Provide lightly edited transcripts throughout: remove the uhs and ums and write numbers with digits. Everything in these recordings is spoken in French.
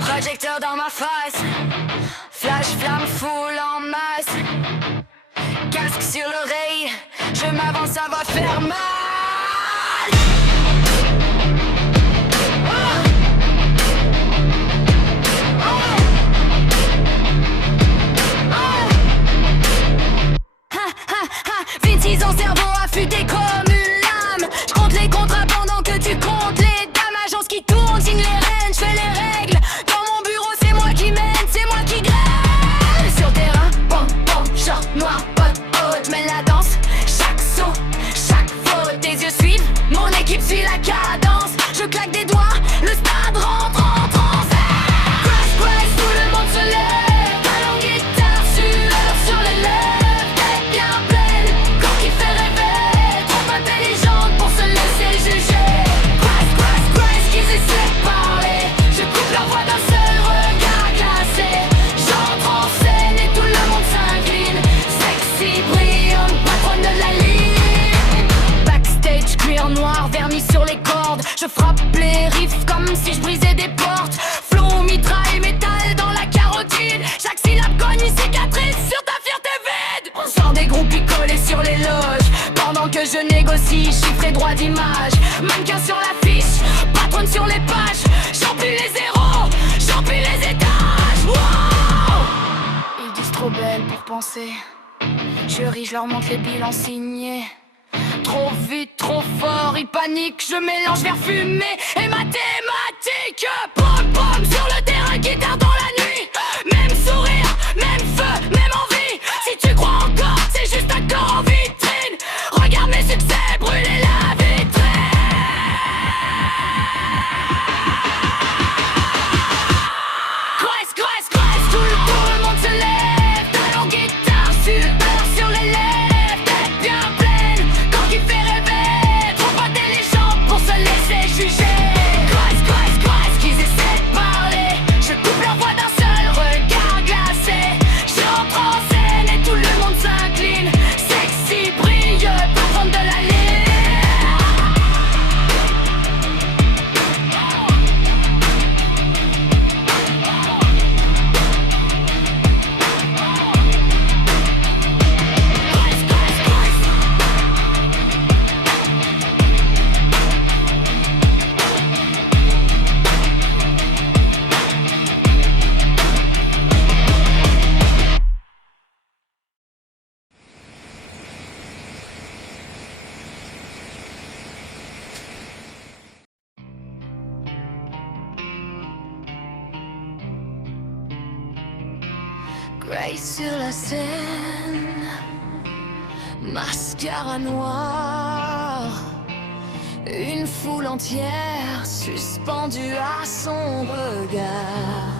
Projecteur dans ma face, flash flamme foule en masse. Casque sur l'oreille, je m'avance, ça va faire mal. Vinci, son cerveau affûté comme une lame. Je compte les contrats pendant que tu comptes les dames. Agence qui tourne, signe les rênes, je fais les règles. Dans mon bureau, c'est moi qui mène, c'est moi qui grêle. Sur terrain, pom pom, short noir, pote haute. J'mène la danse, chaque saut, chaque faute. Tes yeux suivent, mon équipe suit la cadence. Je claque des doigts, le stade rentre en transe. Crash, crash, tout le monde se lève. Talon, guitare, sueur sur les lèvres. Tête bien pleine, corps qui fait rêver. Trop intelligente pour se laisser juger. Crash, crash, crash, qu'ils essaient de parler. Je coupe leur voix d'un seul regard glacé. J'entre en scène et tout le monde s'incline. Sexy, brillante, patronne de la ligne. Backstage, cuir noir, vernis sur les cordes. Je frappe les riffs comme si je brisais des portes. Flow, mitraille, métal dans la carotide. Chaque syllabe cogne une cicatrice sur ta fierté vide. On sort des groupes picolés sur les loges. Pendant que je négocie, chiffres et droits d'image. Mannequin sur l'affiche, patronne sur les pages. J'emplis les zéros, j'emplis les étages. Wow! Ils disent trop belle pour penser. Je ris, je leur montre les bilans signés. Trop vite, trop fort, ils paniquent. Je mélange vers fumée et mathématiques. Pom pom sur le terrain, guitare dans la nuit. Même sourire, même feu, même envie. Si tu crois encore, c'est juste un corps en vitrine. Regarde mes succès, brûler la vitrine. Cresse, cresse, cresse, tout le monde se lève. Talon, guitare, sueur sur les lèvres. Tête bien pleine, corps qui fait rêver. Trop intelligent pour se laisser juger. Cresse, cresse, cresse, qu'ils essaient de parler. Je coupe leur voix d'un seul regard glacé. J'entre en scène et tout le monde s'incline. Sexy, brilleux, patronne de la ligne. Cresse, cresse, cresse. Grace sur la scène, mascara noir, une foule entière suspendue à son regard.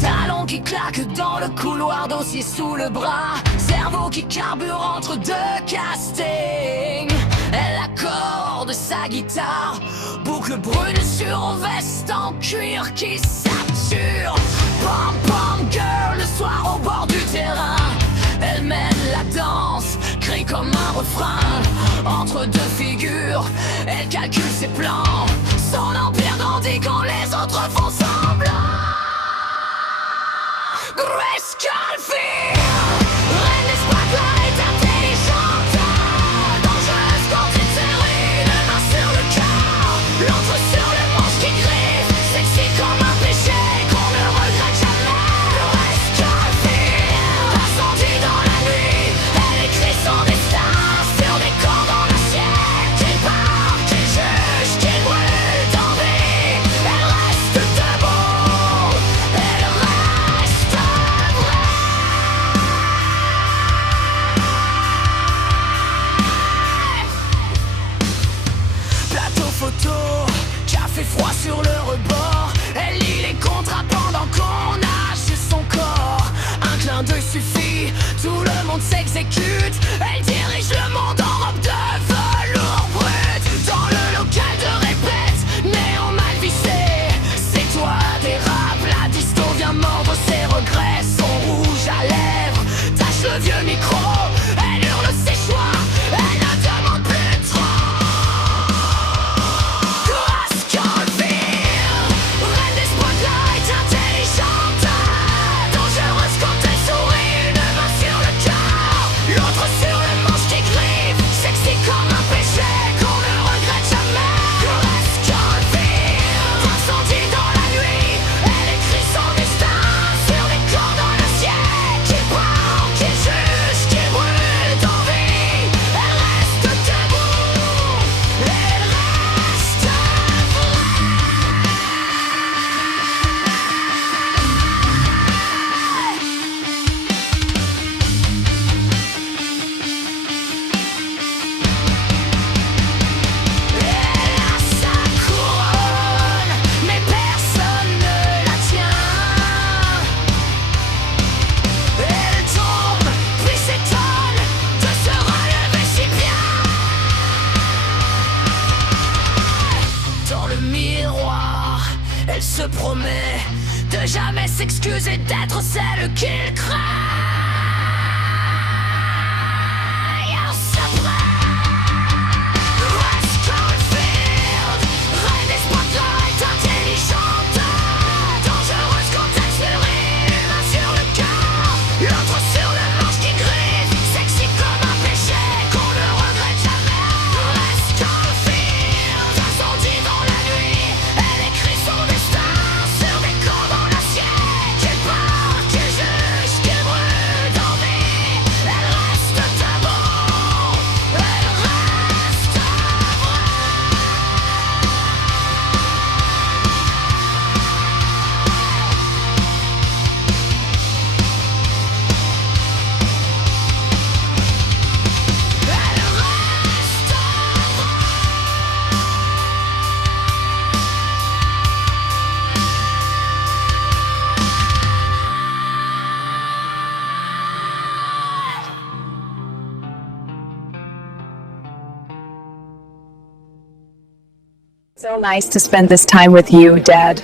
Talons qui claquent dans le couloir, dossier sous le bras, cerveau qui carbure entre deux castings. Elle accorde sa guitare, boucle brune sur veste en cuir qui sature. Pom pom girl, le soir au bord du terrain. Elle mène la danse, crie comme un refrain. Entre deux figures, elle calcule ses plans. Son empire grandit quand les autres font semblant. Grace Caulfield, reine des spotlights, intelligente, dangereuse quand une série de mains sur le corps. L'autre sur le manche qui griffe, sexy comme un péché qu'on ne regrette jamais. Grace Caulfield, incendie dans la nuit, elle écrit son destin sur des cordes en acier. Qu'il part, qu'il juge, qu'il brûle d'envie, elle reste debout, elle reste vraie. Plateau photo, café froid sur le rebord. Elle lit les contrats pendant qu'on nage son corps. Un clin d'œil suffit, tout le monde s'exécute. Elle dirige le monde en robe de velours brut. Dans le local de répète, néon mal vissé. C'est toi des rap, la disto vient mordre ses regrets. Son rouge à lèvres, tâche le vieux micro. Elle hurle ses choix, elle ne demande plus trop. Elle se promet de jamais s'excuser d'être celle qu'il craint. So nice to spend this time with you, Dad.